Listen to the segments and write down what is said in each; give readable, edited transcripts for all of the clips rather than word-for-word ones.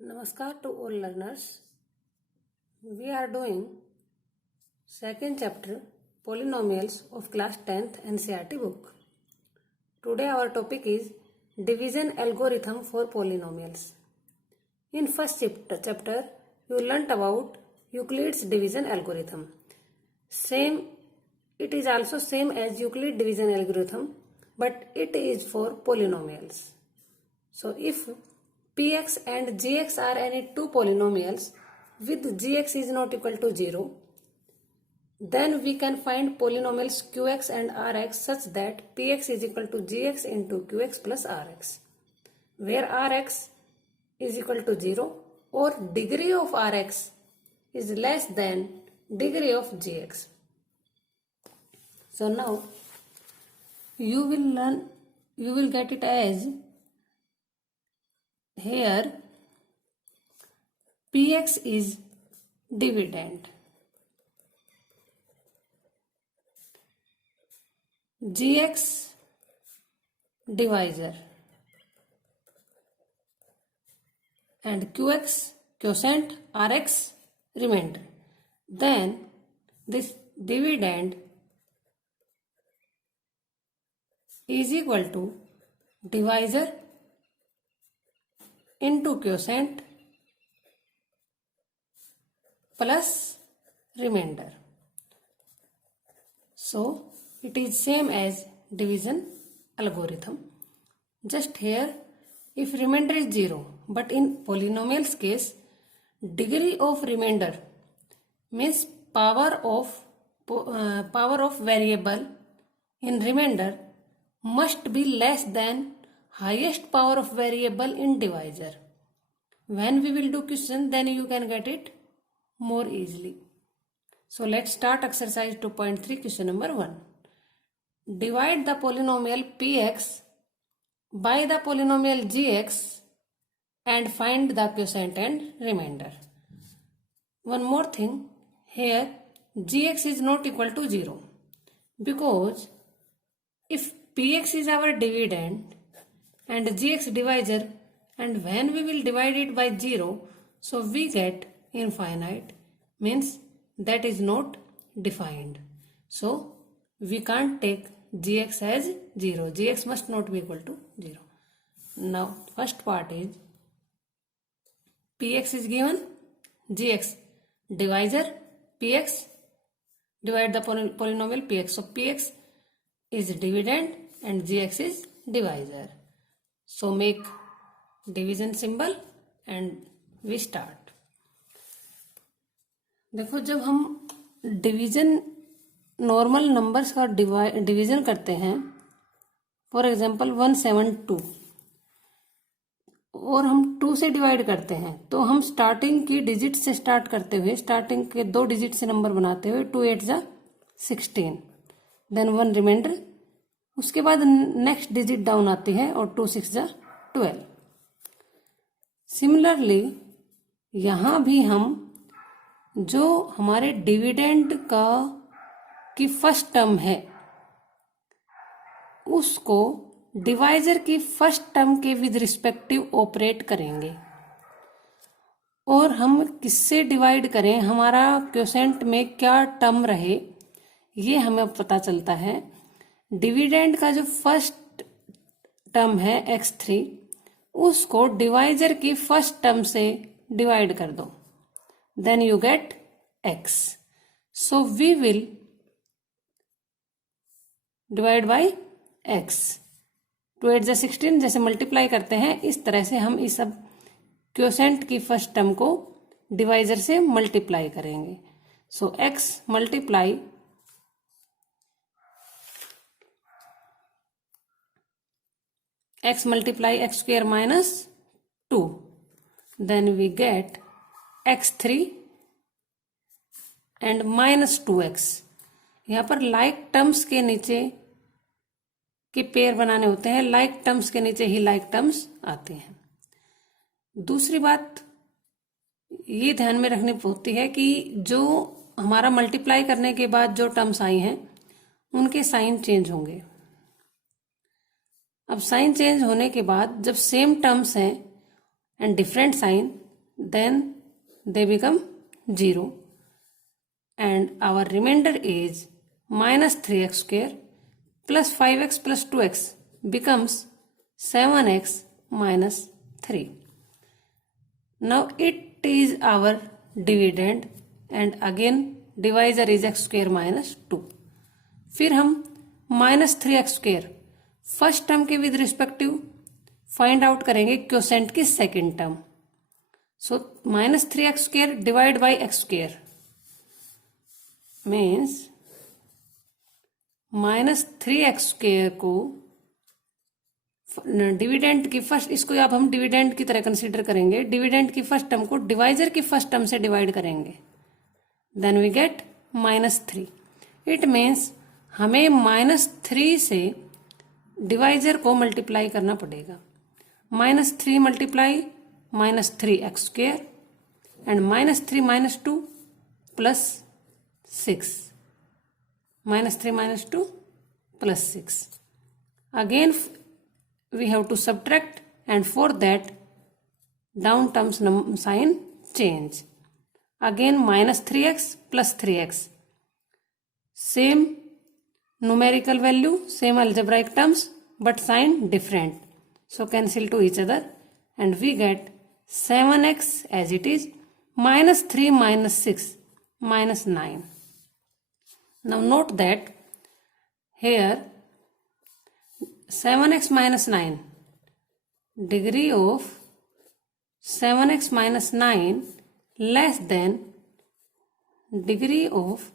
Namaskar to all learners. We are doing second chapter polynomials of class 10th NCERT book. Today our topic is division algorithm for polynomials. In first chapter you learnt about Euclid's division algorithm. It is also same as Euclid division algorithm, but it is for polynomials. So if Px and Gx are any two polynomials with Gx is not equal to 0, then we can find polynomials Qx and Rx such that Px is equal to Gx into Qx plus Rx, where Rx is equal to 0 or degree of Rx is less than degree of Gx. So now you will get it as here Px is dividend, Gx divisor, and Qx quotient, Rx remainder. Then this dividend is equal to divisor into quotient plus remainder. So it is same as division algorithm. Just here if remainder is 0, but in polynomials case degree of remainder means power of variable in remainder must be less than highest power of variable in divisor. When we will do question, then you can get it more easily. So let's start exercise 2.3, question number 1. Divide the polynomial Px by the polynomial Gx and find the quotient and remainder. One more thing, here Gx is not equal to 0 because if Px is our dividend and Gx divisor, and when we will divide it by 0, so we get infinite, means that is not defined. So we can't take Gx as 0. Gx must not be equal to 0. Now first part is Px is given, Gx divisor, Px divide the polynomial Px. So Px is dividend and Gx is divisor. So make division symbol and we start. देखो जब हम division normal numbers का division करते हैं, for example 172 और हम 2 से divide करते हैं, तो हम स्टार्टिंग की डिजिट से स्टार्ट करते हुए स्टार्टिंग के 2 डिजिट से नंबर बनाते हुए 2 8 जा 16, देन 1 रिमाइंडर, उसके बाद नेक्स्ट डिजिट डाउन आती है और 2 6 जा 12. सिमिलरली यहाँ भी हम जो हमारे डिविडेंड की फर्स्ट टर्म है उसको डिवाइजर की फर्स्ट टर्म के विद रिस्पेक्टिव ऑपरेट करेंगे और हम किससे डिवाइड करें, हमारा क्वोशेंट में क्या टर्म रहे, ये हमें पता चलता है. डिविडेंड का जो फर्स्ट टर्म है x3 उसको डिवाइजर की फर्स्ट टर्म से डिवाइड कर दो, then you get x. So we will divide by x. 2 8 जा 16 जैसे मल्टीप्लाई करते हैं इस तरह से हम इस सब क्वोशेंट की फर्स्ट टर्म को डिवाइजर से मल्टीप्लाई करेंगे. सो x multiply x square minus 2, then we get x3 and minus 2x. यहाँ पर लाइक टर्म्स के नीचे के पेयर बनाने होते हैं, लाइक टर्म्स के नीचे ही लाइक टर्म्स आते हैं. दूसरी बात ये ध्यान में रखनी होती है कि जो हमारा मल्टीप्लाई करने के बाद जो टर्म्स आई हैं उनके साइन चेंज होंगे. अब साइन चेंज होने के बाद जब सेम टर्म्स हैं and different sign, then they become 0, and our remainder is minus 3x square plus 5x plus 2x becomes 7x minus 3. Now it is our dividend and again divisor is x square minus 2. फिर हम minus 3x square first term के with respective find out करेंगे quotient की second term. So minus 3x square divide by x square means minus 3x square को dividend की first, इसको अब हम डिविडेंड की तरह कंसीडर करेंगे. डिविडेंड की फर्स्ट टर्म को डिवाइजर की फर्स्ट टर्म से डिवाइड करेंगे, then we get minus 3. It means हमें माइनस 3 से डिवाइजर को मल्टीप्लाई करना पड़ेगा. Minus 3 multiply minus 3x square and minus 3 minus 2 plus 6. Minus 3 minus 2 plus 6. Again we have to subtract, and for that down terms sign change. Again minus 3x plus 3x, same numerical value, same algebraic terms, but sign different, so cancel to each other and we get 7x as it is, minus 3 minus 6 minus 9. Now note that here 7x minus 9, degree of 7x minus 9 less than degree of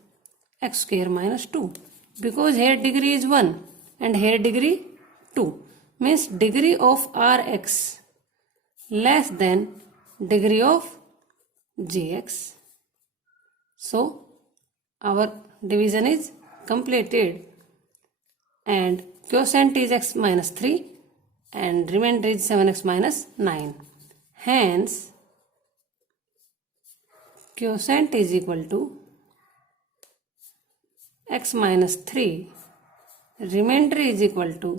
x square minus 2, because here degree is 1 and here degree 2, means degree of Rx less than degree of Gx. So our division is completed and quotient is x minus 3 and remainder is 7x minus 9. Hence, quotient is equal to x minus 3, remainder is equal to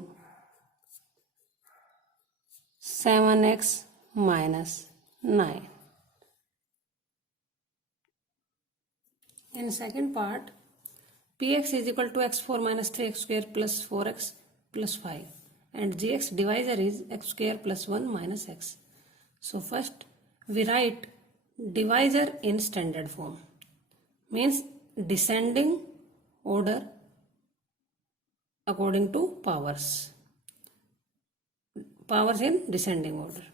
7x minus 9. In second part, px is equal to x4 minus 3x square plus 4x plus 5 and gx divisor is x square plus 1 minus x. So first we write divisor in standard form, means descending order according to powers. Powers in descending order.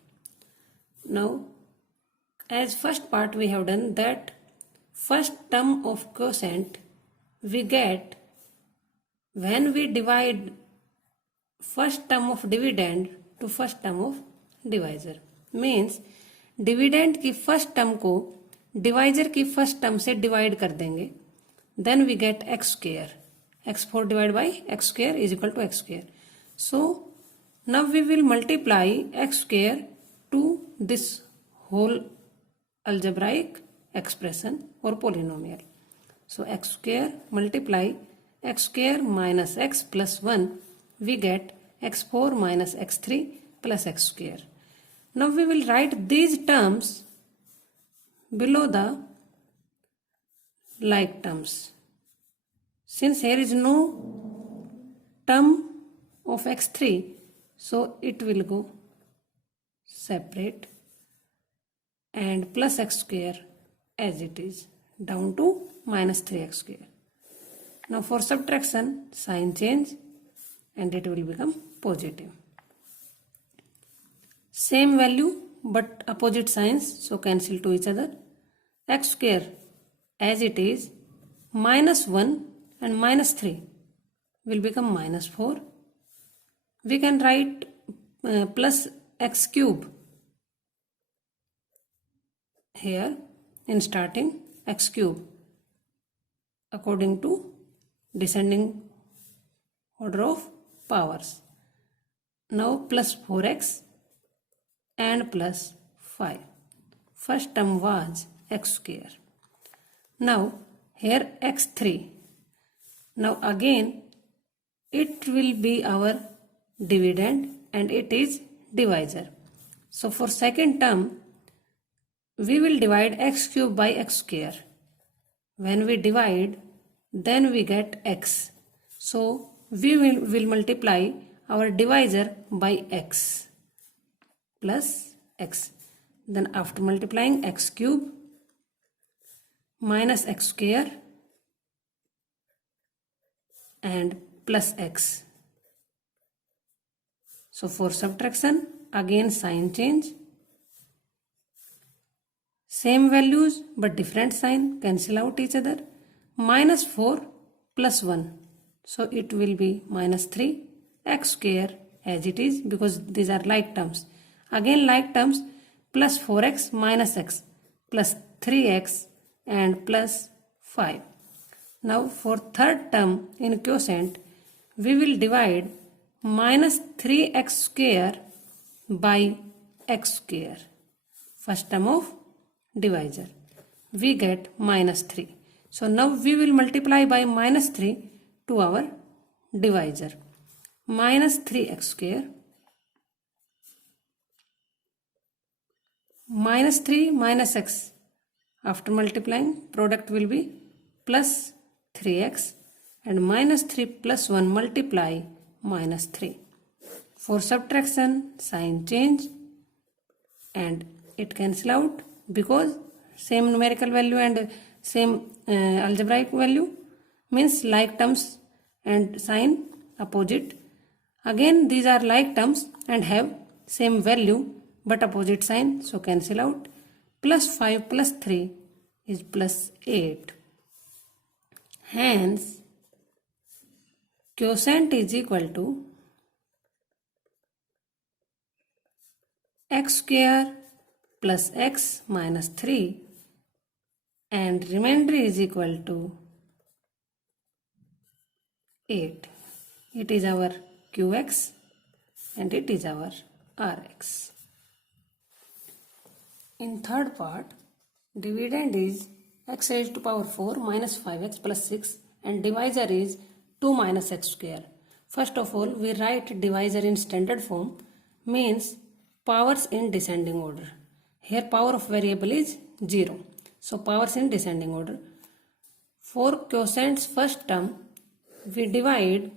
Now as first part we have done that first term of quotient we get when we divide first term of dividend to first term of divisor, means dividend की first term को divisor की first term से divide कर देंगे, then we get x square. x4 divide by x square is equal to x square. So now we will multiply x square to this whole algebraic expression or polynomial. So x square multiply x square minus x plus 1, we get x4 minus x3 plus x square. Now we will write these terms below the like terms. Since here is no term of x3, so it will go separate and plus x square as it is down to minus 3x square. Now for subtraction sign change and it will become positive. Same value but opposite signs, so cancel to each other. X square as it is minus 1 and minus 3 will become minus 4. We can write plus x cube here in starting x cube according to descending order of powers. Now plus 4x and plus 5. First term was x square. Now here x3. Now again it will be our dividend and it is divisor. So for second term we will divide x cube by x square. When we divide, then we get x. So we will multiply our divisor by x plus x. Then after multiplying, x cube minus x square and plus x. So for subtraction, again sign change. Same values but different sign, cancel out each other. Minus 4 plus 1. So it will be minus 3 x square as it is, because these are like terms. Again like terms, plus 4x minus x plus 3x and plus 5. Now for third term in quotient, we will divide minus 3x square by x square. First term of divisor. We get minus 3. So now we will multiply by minus 3 to our divisor. Minus 3x square minus 3 minus x. After multiplying, product will be plus 3x, and minus 3 plus 1 multiply minus 3. For subtraction, sign change and it cancel out, because same numerical value and same algebraic value means like terms and sign opposite. Again these are like terms and have same value but opposite sign, so cancel out. Plus 5 plus 3 is plus 8. Hence quotient is equal to x square plus x minus 3 and remainder is equal to 8. It is our qx and it is our rx. In third part, dividend is x raised to power 4 minus 5x plus 6 and divisor is 2 minus x square. First of all, we write divisor in standard form, means powers in descending order. Here power of variable is 0. So powers in descending order. For quotient's first term, we divide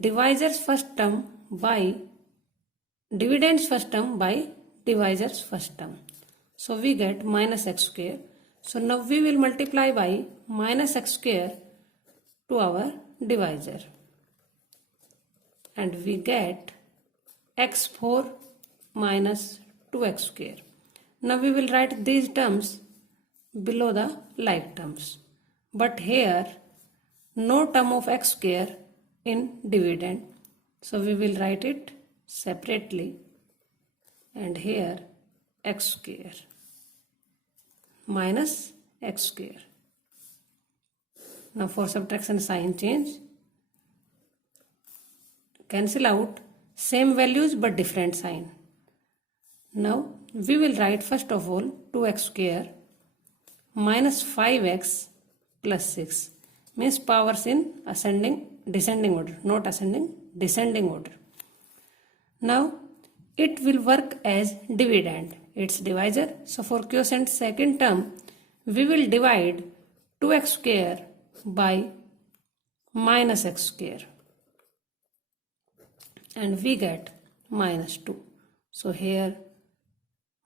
divisor's first term by dividend's first term by divisor's first term. So we get minus x square. So now we will multiply by minus x square to our divisor. And we get x4 minus 2x square. Now we will write these terms below the like terms. But here no term of x square in dividend. So we will write it separately. And here x square minus x square. Now for subtraction, sign change. Cancel out same values but different sign. Now we will write first of all 2x square minus 5x plus 6, means powers in descending order, not ascending, descending order. Now it will work as dividend, its divisor. So for quotient second term, we will divide 2x square by minus x square and we get minus 2. So here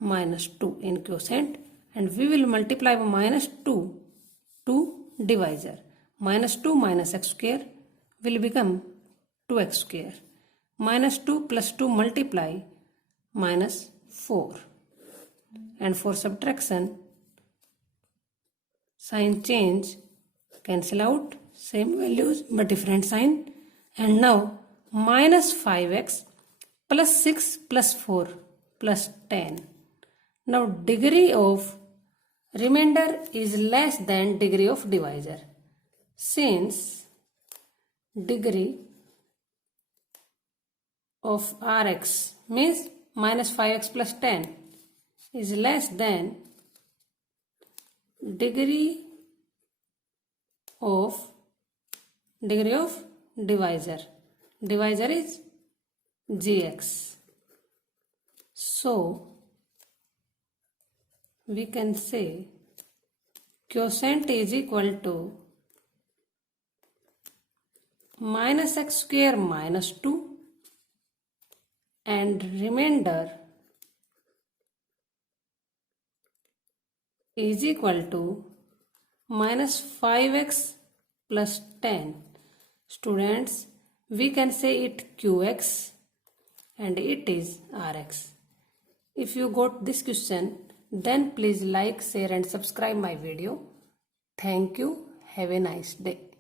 minus 2 in quotient, and we will multiply by minus 2 to divisor. Minus 2 minus x square will become 2x square. Minus 2 plus 2 multiply minus 4. And for subtraction, sign change, cancel out same values but different sign. And now minus 5x plus 6 plus 4 plus 10. Now degree of remainder is less than degree of divisor. Since degree of Rx means minus 5x plus 10 is less than degree of divisor. Divisor is gx. So we can say quotient is equal to minus x square minus 2 and remainder is equal to minus 5x plus 10. Students, we can say it qx and it is rx. If you got this question, then please like, share and subscribe my video. Thank you. Have a nice day.